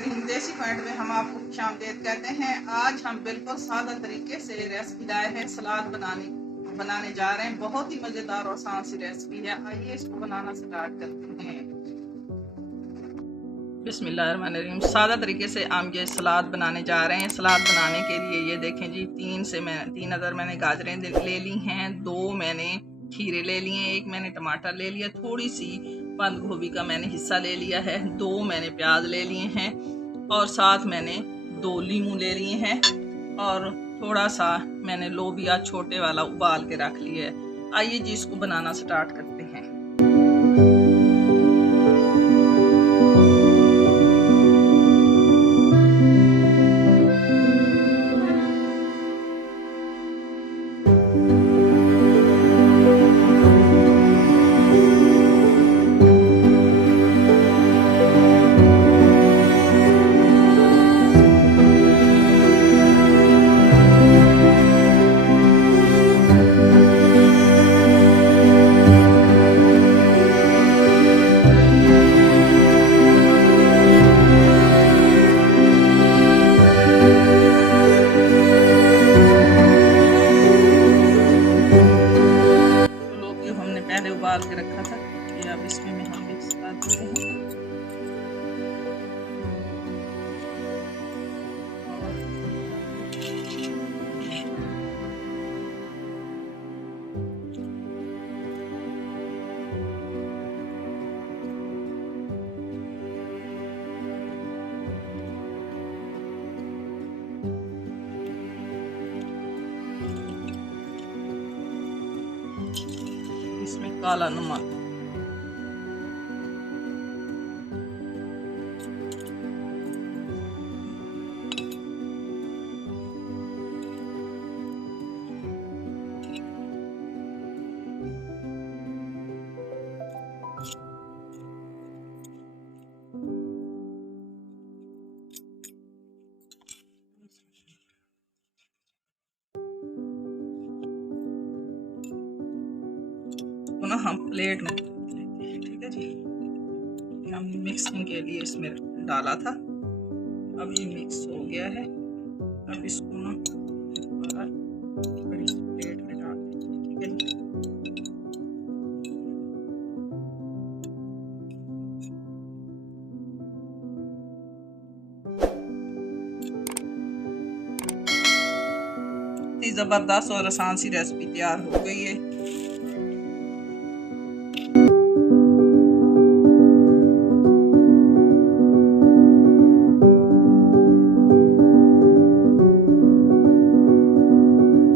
बिस्मिल्लाहिर्रहमानिर्रहीम। देसी पॉइंट में हम आपको खुशामदीद कहते हैं। आज हम बिल्कुल सादा तरीके से रेसिपी लाए हैं, सलाद बनाने जा रहे हैं। बहुत ही मज़ेदार और आसान सी रेसिपी है। आइए इसको बनाना स्टार्ट करते हैं। बिस्मिल्लाहिर्रहमानिर्रहीम। सादा तरीके से हम ये सलाद बनाने जा रहे हैं। सलाद बनाने के लिए ये देखें जी, तीन अदर मैंने गाजरें ले ली हैं, 2 मैंने खीरे ले लिए, 1 मैंने टमाटर ले लिया, थोड़ी सी बंद गोभी का मैंने हिस्सा ले लिया है, 2 मैंने प्याज ले लिए हैं और साथ मैंने 2 लीमू ले लिए हैं और थोड़ा सा मैंने लोबिया छोटे वाला उबाल के रख लिया है। आइए जी इसको बनाना स्टार्ट करते हैं। पहले उबाल के रखा था, ये अब इसमें हम मिक्स कर देते हैं। इसमें काला नमक, ना हम प्लेट में लेते हैं। ठीक है जी, हम मिक्सिंग के लिए इसमें डाला था, अब ये मिक्स हो गया है। अब इसको ना बड़ी प्लेट में डाल देंगे। ठीक है जी, ज़बरदस्त और आसान सी रेसिपी तैयार हो गई है।